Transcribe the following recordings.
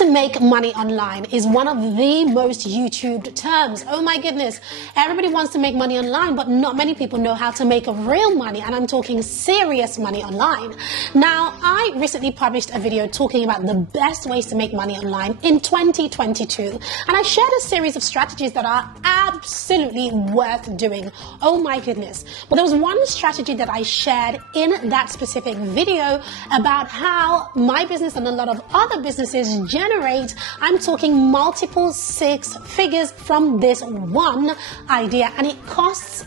to make money online is one of the most YouTubed terms. Oh my goodness. Everybody wants to make money online, but not many people know how to make real money. And I'm talking serious money online. Now, I recently published a video talking about the best ways to make money online in 2022. And I shared a series of strategies that are absolutely worth doing. Oh my goodness. But there was one strategy that I shared in that specific video about how my business and a lot of other businesses generate, I'm talking multiple six figures from this one idea, and it costs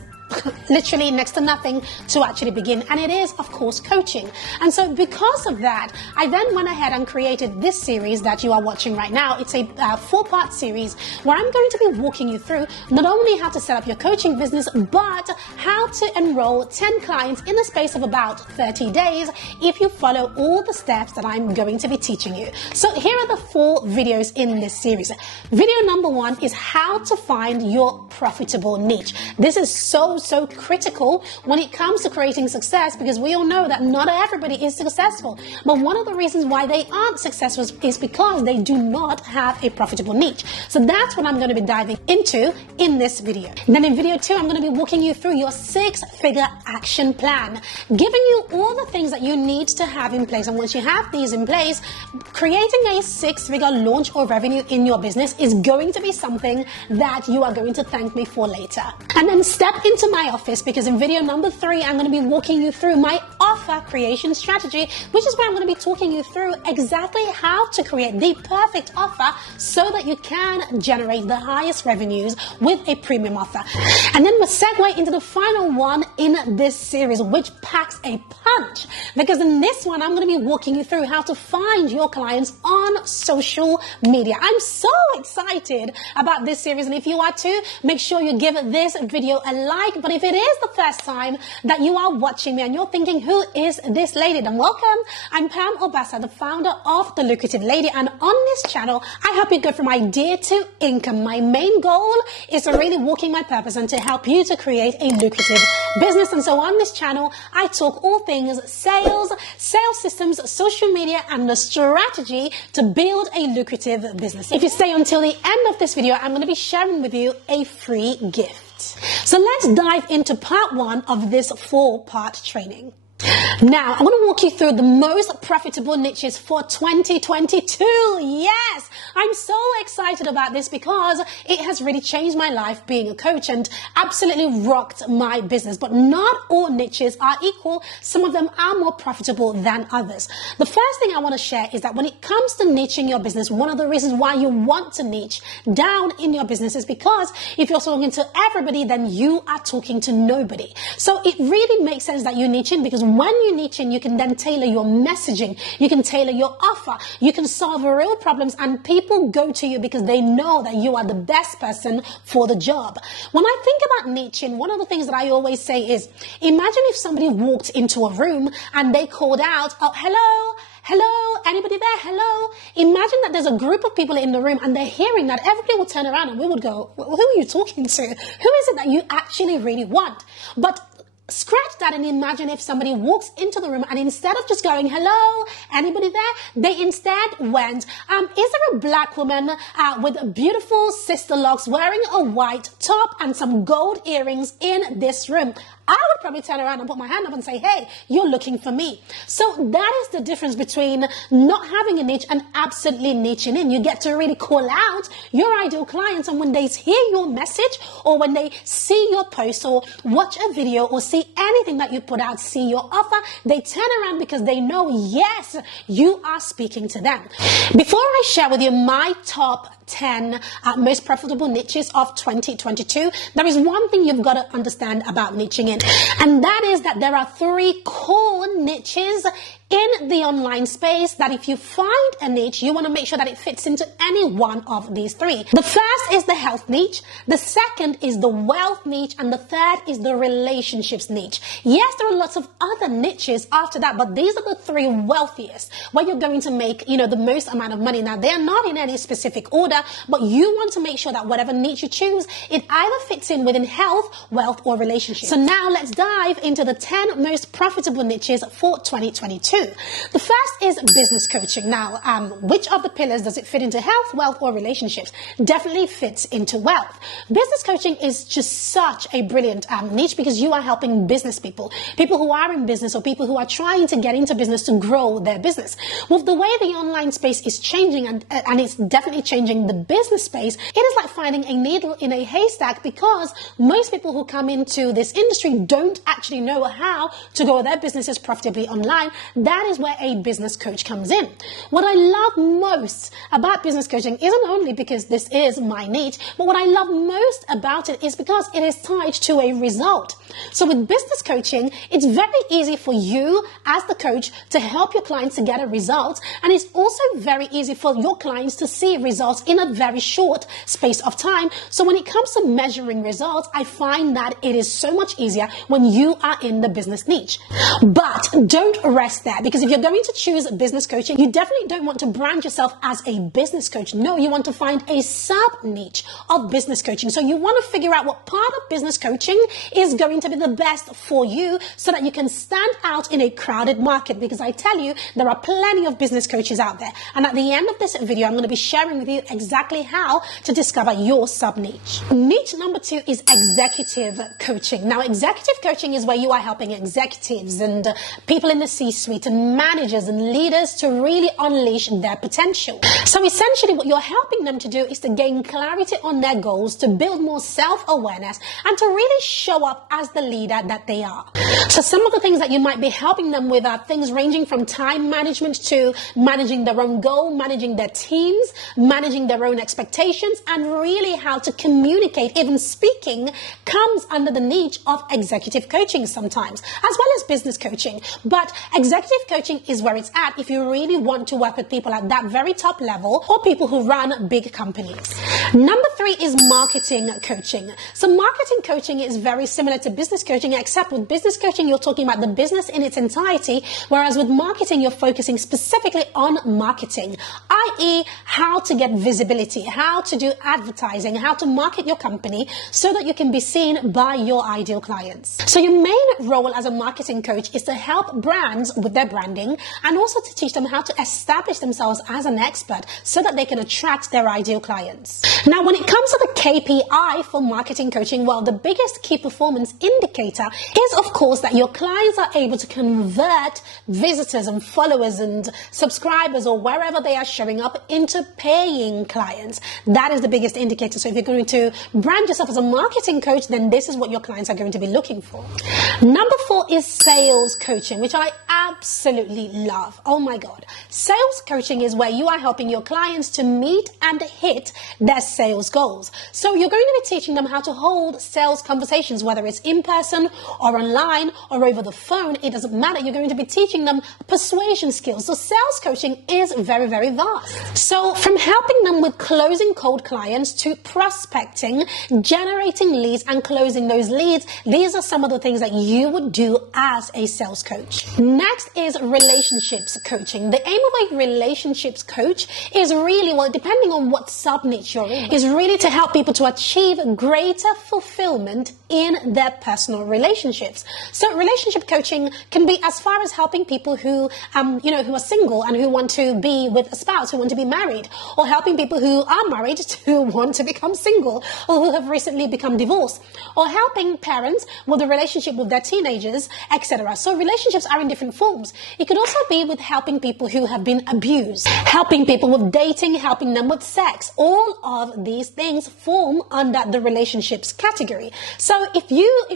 literally next to nothing to actually begin, and it is of course coaching. And so because of that, I then went ahead and created this series that you are watching right now. It's a 4-part series where I'm going to be walking you through not only how to set up your coaching business, but how to enroll 10 clients in the space of about 30 days if you follow all the steps that I'm going to be teaching you. So here are the 4 videos in this series. Video number 1 is how to find your profitable niche. This is so critical when it comes to creating success, because we all know that not everybody is successful. But one of the reasons why they aren't successful is because they do not have a profitable niche. So that's what I'm going to be diving into in this video. And then in video 2, I'm going to be walking you through your 6-figure action plan, giving you all the things that you need to have in place. And once you have these in place, creating a 6-figure launch or revenue in your business is going to be something that you are going to thank me for later. And then step into my office, because in video number 3, I'm going to be walking you through my offer creation strategy, which is where I'm going to be talking you through exactly how to create the perfect offer so that you can generate the highest revenues with a premium offer. And then we'll segue into the final one in this series, which packs a punch, because in this one, I'm going to be walking you through how to find your clients on social media. I'm so excited about this series, and if you are too, make sure you give this video a like. But if it is the first time that you are watching me and you're thinking, who is this lady? Then welcome. I'm Pam Obasa, the founder of The Lucrative Lady. And on this channel, I help you go from idea to income. My main goal is to really walk in my purpose and to help you to create a lucrative business. And so on this channel, I talk all things sales systems, social media, and the strategy to build a lucrative business. If you stay until the end of this video, I'm going to be sharing with you a free gift. So let's dive into part 1 of this 4-part training. Now, I'm going to walk you through the most profitable niches for 2022. Yes, I'm so excited about this because it has really changed my life being a coach and absolutely rocked my business. But not all niches are equal. Some of them are more profitable than others. The first thing I want to share is that when it comes to niching your business, one of the reasons why you want to niche down in your business is because if you're talking to everybody, then you are talking to nobody. So it really makes sense that you niche in, because when you niche in, you can then tailor your messaging, you can tailor your offer, you can solve real problems, and people go to you because they know that you are the best person for the job. When I think about niching, one of the things that I always say is, imagine if somebody walked into a room and they called out, oh, hello, anybody there? Hello. Imagine that there's a group of people in the room and they're hearing that. Everybody would turn around and we would go, who are you talking to? Who is it that you actually really want? But scratch that and imagine if somebody walks into the room and instead of just going, hello, anybody there? They instead went, is there a black woman with beautiful sister locks wearing a white top and some gold earrings in this room? I would probably turn around and put my hand up and say, hey, you're looking for me. So that is the difference between not having a niche and absolutely niching in. You get to really call out your ideal clients, and when they hear your message or when they see your post or watch a video or see anything that you put out, see your offer, they turn around because they know, yes, you are speaking to them. Before I share with you my top 10 most profitable niches of 2022, there is one thing you've got to understand about niching in, and that is that there are 3 core niches in the online space that if you find a niche, you want to make sure that it fits into any one of these 3. The first is the health niche, the second is the wealth niche, and the third is the relationships niche. Yes, there are lots of other niches after that, but these are the 3 wealthiest, where you're going to make, the most amount of money. Now, they're not in any specific order, but you want to make sure that whatever niche you choose, it either fits in within health, wealth, or relationships. So now let's dive into the 10 most profitable niches for 2022. two. The first is business coaching. Now, which of the pillars does it fit into? Health, wealth, or relationships? Definitely fits into wealth. Business coaching is just such a brilliant niche because you are helping business people who are in business or people who are trying to get into business to grow their business. With the way the online space is changing, and it's definitely changing the business space, it is like finding a needle in a haystack because most people who come into this industry don't actually know how to grow their businesses profitably online. That is where a business coach comes in. What I love most about business coaching isn't only because this is my niche, but what I love most about it is because it is tied to a result. So with business coaching, it's very easy for you as the coach to help your clients to get a result, and it's also very easy for your clients to see results in a very short space of time. So when it comes to measuring results, I find that it is so much easier when you are in the business niche. But don't rest there, because if you're going to choose business coaching, you definitely don't want to brand yourself as a business coach. No, you want to find a sub niche of business coaching. So you want to figure out what part of business coaching is going to be the best for you so that you can stand out in a crowded market, because I tell you, there are plenty of business coaches out there. And at the end of this video, I'm going to be sharing with you exactly how to discover your sub niche. Niche number two is executive coaching. Now, executive coaching is where you are helping executives and people in the C-suite and managers and leaders to really unleash their potential. So essentially what you're helping them to do is to gain clarity on their goals, to build more self-awareness, and to really show up as the leader that they are. So some of the things that you might be helping them with are things ranging from time management to managing their own goal, managing their teams, managing their own expectations, and really how to communicate. Even speaking comes under the niche of executive coaching sometimes, as well as business coaching. But executive coaching is where it's at if you really want to work with people at that very top level or people who run big companies. Number three is marketing coaching. So marketing coaching is very similar to business coaching, except with business coaching, you're talking about the business in its entirety, whereas with marketing, you're focusing specifically on marketing, i.e. how to get visibility, how to do advertising, how to market your company so that you can be seen by your ideal clients. So your main role as a marketing coach is to help brands with their branding and also to teach them how to establish themselves as an expert so that they can attract their ideal clients. Now, when it comes to the KPI for marketing coaching, well, the biggest key performance indicator is, of course, that your clients are able to convert visitors and followers and subscribers or wherever they are showing up into paying clients. That is the biggest indicator. So if you're going to brand yourself as a marketing coach, then this is what your clients are going to be looking for. Number four is sales coaching, which I absolutely love. Oh my God. Sales coaching is where you are helping your clients to meet and hit their sales goals. So you're going to be teaching them how to hold sales conversations, whether it's in person or online or over the phone. It doesn't matter. You're going to be teaching them persuasion skills. So sales coaching is very, very vast. So from helping them with closing cold clients to prospecting, generating leads and closing those leads, these are some of the things that you would do as a sales coach. Next is relationships coaching. The aim of a relationships coach is really, well, depending on what sub niche you're in, is really to help people to achieve greater fulfillment in their personal relationships. So relationship coaching can be as far as helping people who are single and who want to be with a spouse, who want to be married, or helping people who are married to want to become single, or who have recently become divorced, or helping parents with a relationship with their teenagers, etc. So relationships are in different forms. It could also be with helping people who have been abused, helping people with dating, helping them with sex. All of these things form under the relationships category. So if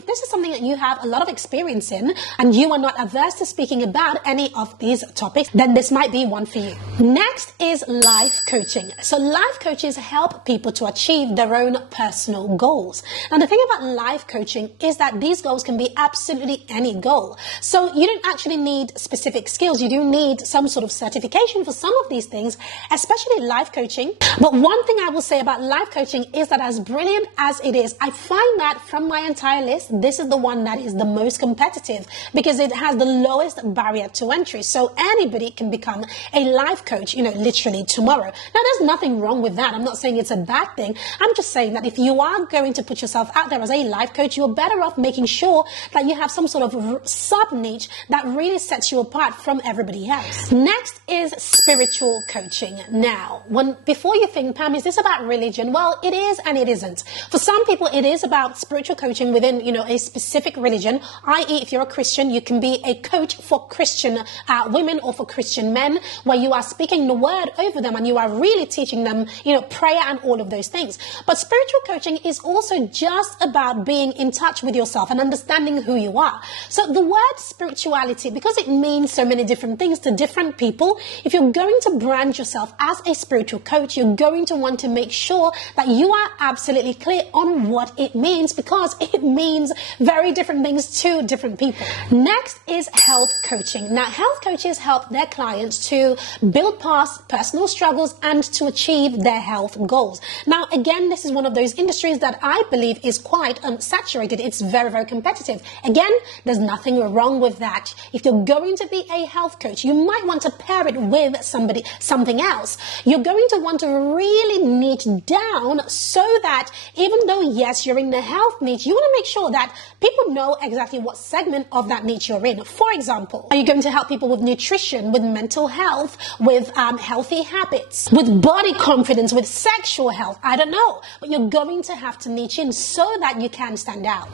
this is something that you have a lot of experience in and you are not averse to speaking about any of these topics, then this might be one for you. Next is life coaching. So life coaches help people to achieve their own personal goals. And the thing about life coaching is that these goals can be absolutely any goal. So you don't actually need specific skills. You do need some sort of certification for some of these things, especially life coaching. But one thing I will say about life coaching is that as brilliant as it is, I find that from my entire list, this is the one that is the most competitive because it has the lowest barrier to entry. So anybody can become a life coach, literally tomorrow. Now, there's nothing wrong with that. I'm not saying it's a bad thing. I'm just saying that if you are going to put yourself out there as a life coach, you're better off making sure that you have some sort of sub niche that really really sets you apart from everybody else. Next is spiritual coaching. Now, before you think, Pam, is this about religion? Well, it is and it isn't. For some people, it is about spiritual coaching within, a specific religion, i.e. if you're a Christian, you can be a coach for Christian women or for Christian men, where you are speaking the word over them and you are really teaching them, prayer and all of those things. But spiritual coaching is also just about being in touch with yourself and understanding who you are. So the word spirituality, because it means so many different things to different people, if you're going to brand yourself as a spiritual coach, you're going to want to make sure that you are absolutely clear on what it means, because it means very different things to different people. Next is health coaching. Now, health coaches help their clients to build past personal struggles and to achieve their health goals. Now, again, this is one of those industries that I believe is quite saturated. It's very, very competitive. Again, there's nothing wrong with that. If you're going to be a health coach, you might want to pair it with something else. You're going to want to really niche down so that even though, yes, you're in the health niche, you want to make sure that people know exactly what segment of that niche you're in. For example, are you going to help people with nutrition, with mental health, with healthy habits, with body confidence, with sexual health? I don't know, but you're going to have to niche in so that you can stand out.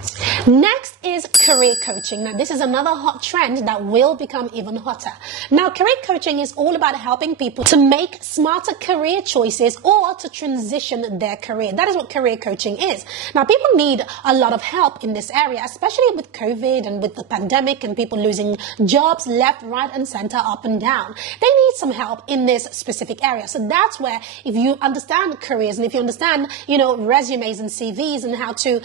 Next is career coaching. Now, this is another hot trend that will become even hotter. Now, career coaching is all about helping people to make smarter career choices or to transition their career. That is what career coaching is. Now, people need a lot of help in this area, especially with COVID and with the pandemic and people losing jobs left, right, and center, up and down. They need some help in this specific area. So that's where, if you understand careers and if you understand, resumes and CVs and how to,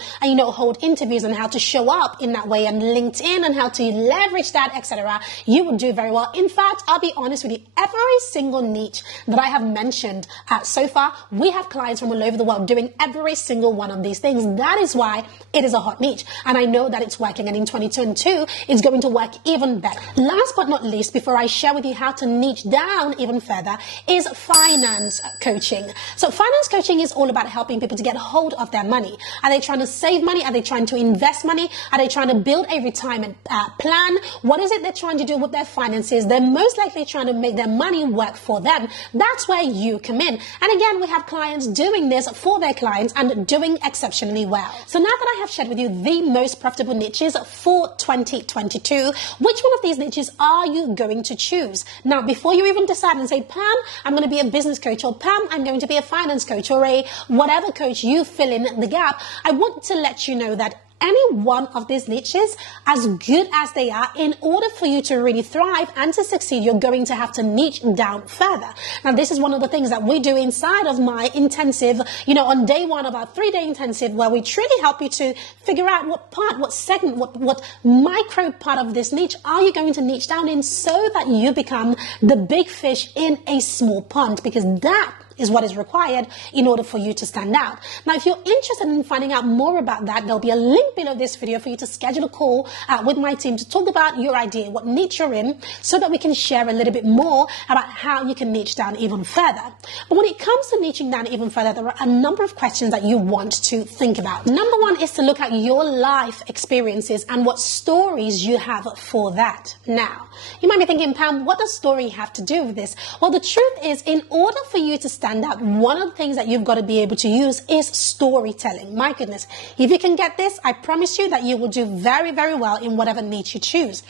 hold interviews and how to show up in that way, and LinkedIn and how to leverage that, etc., you will do very well. In fact, I'll be honest with you, every single niche that I have mentioned so far, we have clients from all over the world doing every single one of these things. That is why it is a hot niche. And I know that it's working. And in 2022, it's going to work even better. Last but not least, before I share with you how to niche down even further, is finance coaching. So finance coaching is all about helping people to get hold of their money. Are they trying to save money? Are they trying to invest money? Are they trying to build a retirement plan? What is it they're trying to do with their finances? They're most likely trying to make their money work for them. That's where you come in. And again, we have clients doing this for their clients and doing exceptionally well. So now that I have shared with you the most profitable niches for 2022, which one of these niches are you going to choose? Now, before you even decide and say, Pam, I'm going to be a business coach, or Pam, I'm going to be a finance coach, or a whatever coach, you fill in the gap, I want to let you know that any one of these niches, as good as they are, in order for you to really thrive and to succeed, you're going to have to niche down further. Now, this is one of the things that we do inside of my intensive, on day one of our 3-day intensive, where we truly help you to figure out what part, what segment, what micro part of this niche are you going to niche down in, so that you become the big fish in a small pond, because that is what is required in order for you to stand out. Now, if you're interested in finding out more about that, there'll be a link below this video for you to schedule a call with my team to talk about your idea, what niche you're in, so that we can share a little bit more about how you can niche down even further. But when it comes to niching down even further, there are a number of questions that you want to think about. Number one is to look at your life experiences and what stories you have for that. Now, you might be thinking, Pam, what does story have to do with this? Well, the truth is, in order for you to stand out, one of the things that you've got to be able to use is storytelling. My goodness, if you can get this, I promise you that you will do very, very well in whatever niche you choose.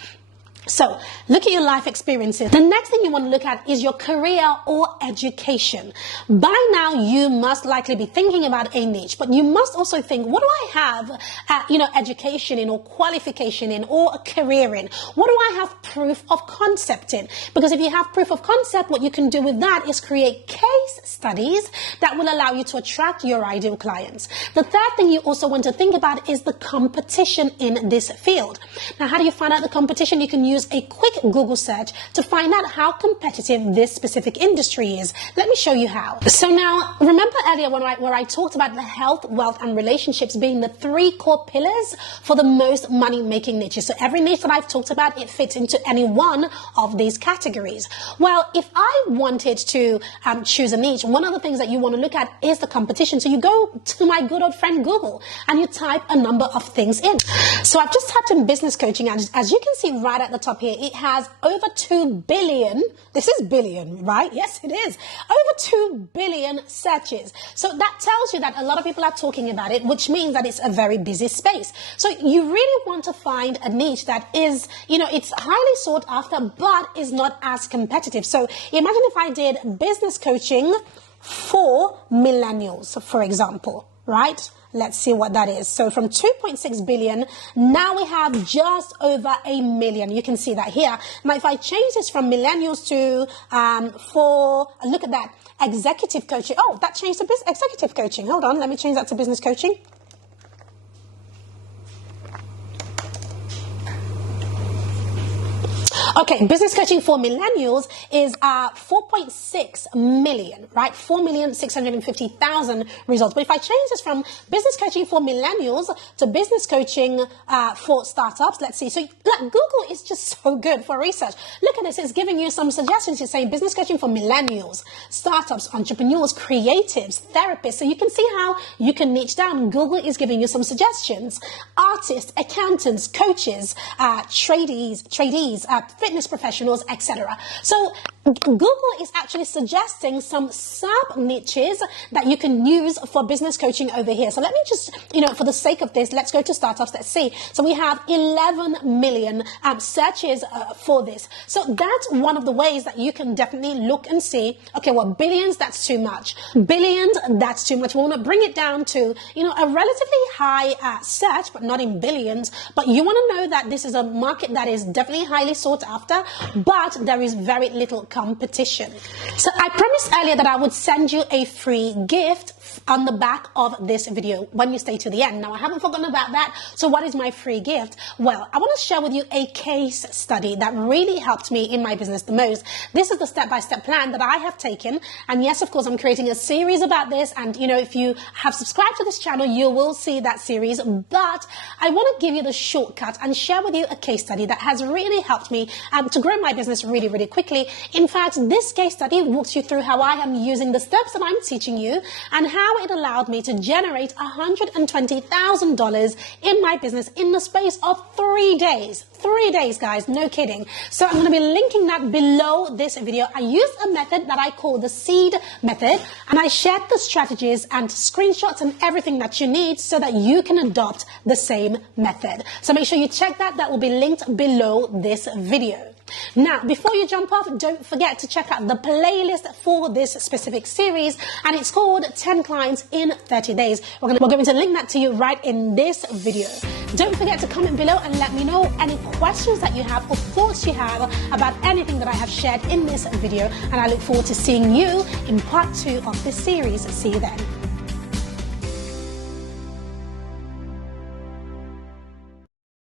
So look at your life experiences. The next thing you want to look at is your career or education. By now, you must likely be thinking about a niche, but you must also think, what do I have, education in, or qualification in, or a career in? What do I have proof of concept in? Because if you have proof of concept, what you can do with that is create case studies that will allow you to attract your ideal clients. The third thing you also want to think about is the competition in this field. Now, how do you find out the competition? You can use a quick Google search to find out how competitive this specific industry is. Let me show you how. So now, remember earlier where I talked about the health, wealth, and relationships being the 3 core pillars for the most money-making niches. So every niche that I've talked about, it fits into any one of these categories. Well, if I wanted to choose a niche, one of the things that you want to look at is the competition. So you go to my good old friend Google and you type a number of things in. So I've just typed in business coaching, and as you can see right at the top here, it has over 2 billion. This is billion, right? Yes, it is. Over 2 billion searches. So that tells you that a lot of people are talking about it, which means that it's a very busy space. So you really want to find a niche that is, it's highly sought after, but is not as competitive. So imagine if I did business coaching for millennials, for example, right? Let's see what that is. So from 2.6 billion, now we have just over 1 million. You can see that here. Now, if I change this from millennials to, look at that, executive coaching. Oh, that changed to executive coaching. Hold on, let me change that to business coaching. Okay, business coaching for millennials is 4.6 million, right? 4,650,000 results. But if I change this from business coaching for millennials to business coaching for startups, let's see. So like, Google is just so good for research. Look at this. It's giving you some suggestions. It's saying business coaching for millennials, startups, entrepreneurs, creatives, therapists. So you can see how you can niche down. Google is giving you some suggestions. Artists, accountants, coaches, tradies, fitness professionals, etc. So Google is actually suggesting some sub niches that you can use for business coaching over here. So let me just, for the sake of this, let's go to startups. Let's see. So we have 11 million searches for this. So that's one of the ways that you can definitely look and see, okay, well, billions, that's too much. Billions, that's too much. We want to bring it down to, a relatively high search, but not in billions. But you want to know that this is a market that is definitely highly sought after, but there is very little competition. So I promised earlier that I would send you a free gift on the back of this video when you stay to the end. Now, I haven't forgotten about that. So what is my free gift? Well, I want to share with you a case study that really helped me in my business the most. This is the step-by-step plan that I have taken. And yes, of course, I'm creating a series about this. And, if you have subscribed to this channel, you will see that series. But I want to give you the shortcut and share with you a case study that has really helped me to grow my business really, really quickly. In fact, this case study walks you through how I am using the steps that I'm teaching you and how it allowed me to generate $120,000 in my business in the space of 3 days. 3 days, guys, no kidding. So I'm going to be linking that below this video. I used a method that I call the seed method, and I shared the strategies and screenshots and everything that you need so that you can adopt the same method. So make sure you check that. That will be linked below this video. Now, before you jump off, don't forget to check out the playlist for this specific series, and it's called 10 Clients in 30 Days. We're going to link that to you right in this video. Don't forget to comment below and let me know any questions that you have or thoughts you have about anything that I have shared in this video, and I look forward to seeing you in part 2 of this series. See you then.